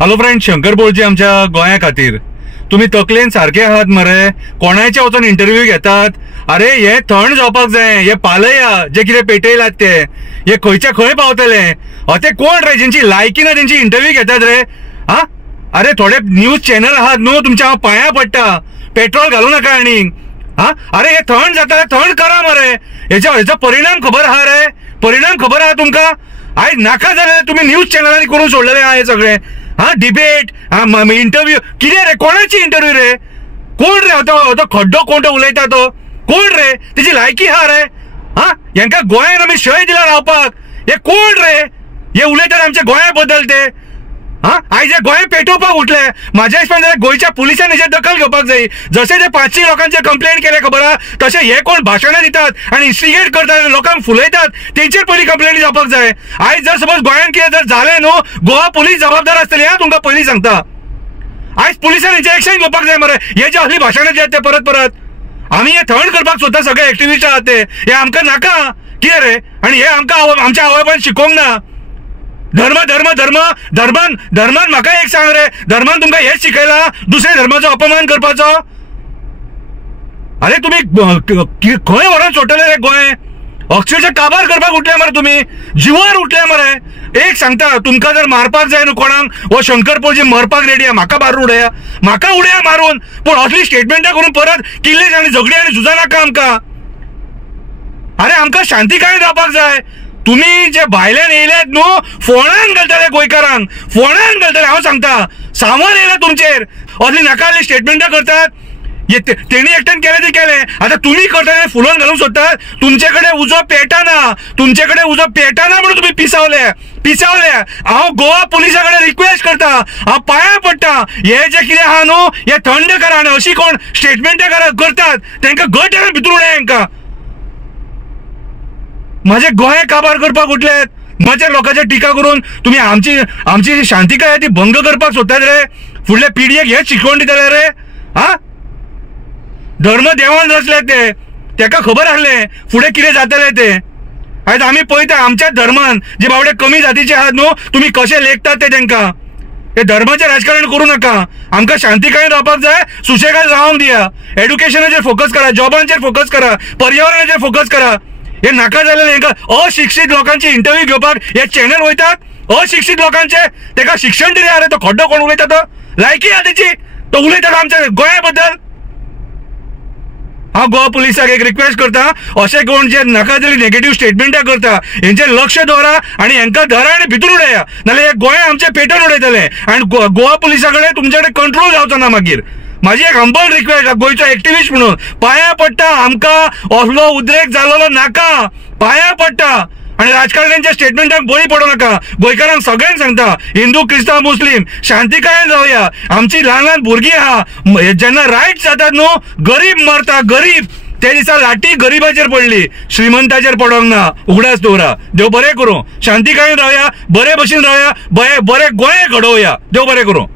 Hello friend, Shankar बोलचे आमच्या गोंया खातीर तुम्ही तकलेन सारखे आहात मरे? कोणाचे वचून इंटरव्यू घेतात? अरे हे थंड जावपाक जाय, हे पालया जे कितें पेटयलात ते हे खंयच्या खंय पावतले? ते कोण रे ज्यांची लायकी ना त्यांची इंटरव्यू घेतात रे? हा, अरे थोडे न्यूज चॅनल आहात न्हू, तुमच्या पांया पडटा, पेट्रोल घालू नका आनी हा. अरे हे थंड जाता, थंड करा मरे. हेचा परिणाम खबर आहा रे? परिणाम खबर आहा तुमका? आयज नाका जाल्यार तुम्ही न्यूज चॅनलांनी करून सोडलेले आहा हे सगळे. हा, डिबेट, इंटरव्यू कितें रे? कोणाची इंटरव्यू रे? कोण रे तो खड्डो कोण तो उलयता? तो कोण रे? त्याची लायकी हा रे? हा, यांका गोंयान आमी शय दिला रावपाक. हे कोण रे? हे उलयतात आमच्या गोंया बद्दल ते. हा, आयज हे गोंय पेटोवपाक उठले. माझ्या हिसपान गोंयच्या पुलिसांनी हेचेर दखल घेवपाक जाय. जसे ते 500 लोकांचे कंप्लेंट केले खबर आहा, तसे हे कोण भाशणां दितात आणि इन्स्टिगेट करतात, लोकांक फुलयतात, तेंचेर पयलीं कंप्लेंट जावपाक जाय. आयज जर सपोज गोंयान कितें जर जालें न्हू, गोवा पुलीस जबाबदार आसतली. हा, तुमकां पयलीं सांगता. आयज पुलिसांनी हेचेर एक्शन घेवपाक जाय मरे. हे जे असली भाशणां जे ते परत आमी हे थंड करपाक सोदता सगळे एक्टिविस्ट आहात ते. हे आमकां नाका कितें रे? आणि हे आमकां आमच्या आवय बापायन शिकोवंक ना. धर्म धर्म धर्म धर्मान धर्मान म्हाका एक सांग रे, धर्मान तुमकां हेच शिकयला दुसऱ्या धर्माचो अपमान करपाचो? अरे तुम्ही खंय व्हरोन सोडटले रे गोंय? अक्षरशः काबार करपाक उठले मरे, तुम्ही जिवार उठले मरे. एक सांगता, तुमकां जर मारपाक जाय न्हू कोणाक, हो शंकर पळजी मरपाक रेडी आहा. म्हाका मारून उडया, म्हाका उडया मारून, पूण असली स्टेटमेंटां करून परत किल्ले आनी झगडी आनी झुजा नाका आमकां. अरे आमकां शांती काय रावपाक जाय. तुम्ही जे भायल्यान येयल्यात न्हू, फोंडान घालतले गोंयकारांक, फोंडान घालतले. हांव सांगता, सामान येयला तुमचेर. असली नाकाली स्टेटमेंटां करतात. तेणी एकट्यान केले ते केले, आता तुम्ही करता फुलोवन घालूंक सोदतात. तुमचेकडे उजो पेटाना, तुमचेकडे उजो पेटाना म्हणून तुम्ही पिसावले. हांव गोवा पुलिसा कडेन रिक्वेस्ट करता, हांव पांया पडटा, हे जे कितें आहा न्हू हे थंड करा. आनी अशी कोण स्टेटमेंटां करतात तांकां गट येवन भितर उडया. हांकां माझे गोंय काबार करपाक उठलेत. माझ्या लोकांच्या टिका करून तुम्ही आमची शांतिकाय ती भंग करपाक सोदतात रे. फुडल्या पिढयेक हेच शिकवण दितले रे? हा, धर्म देवान रचले ते, तेका खबर आहले फुडें कितें जातले ते. आयज आमी पळयता आमच्याच धर्मान जे बावडे कमी जातीचे आहात न्हू, तुम्ही कशे लेखतात ते तांकां. हे धर्माचें राजकारण करूं नका. आमकां शांतिकायेन रावपाक जाय, सुशेगाद रावंक दिया. एड्युकेशनाचेर फोकस करा, जॉबांचेर फोकस करा, पर्यावरणाचेर फोकस करा. हे नाका जालेले हांकां अशिक्षीत लोकांची इंटरव्यू घेवपाक हे चॅनल वयतात. अशिक्षीत लोकांचे तेका शिक्षण दिले. अरे तो खड्डो कोण उलयता? तो लायकी आहा तेची? तो उलयता आमच्या गोंया बद्दल? हांव गोवा पुलिसाक एक रिक्वेस्ट करता, अशें कोण जे नाका जाली नेगेटिव्ह स्टेटमेंटां करता हेंचेर लक्ष दवरा आणि हांकां धरा आनी भितर उडया. नाल्यार हे गोंय आमचे पेटोवन उडयतले आणि गोवा पुलिसा कडेन तुमचे कडेन कंट्रोल जावचो ना मागीर. माझी एक हंबल रिक्वेस्ट, गोयचो एक्टिविस्ट म्हणून पांया पडटा, आमकां असलो उद्रेक जालोलो नाका. पांया पडटा आणि राजकारण्यांच्या स्टेटमेंटांक बळी पडू नका. गोंयकारांक सगळ्यांक सांगता, हिंदू क्रिस्तांव मुस्लिम शांतिकायेन रावया. आमची ल्हान ल्हान भुरगीं आहा, जेन्ना रायट्स जातात न्हू, गरीब मरता, गरीब ते दिसा लाटी गरीबाचेर पडली, श्रीमंताचेर पडोंक ना. उगडास दवरा. देव बरें करूं. शांतिकायेन रावया, बरे भशेन रावया, बरे गोंय घडोवया. देव बरें करूं.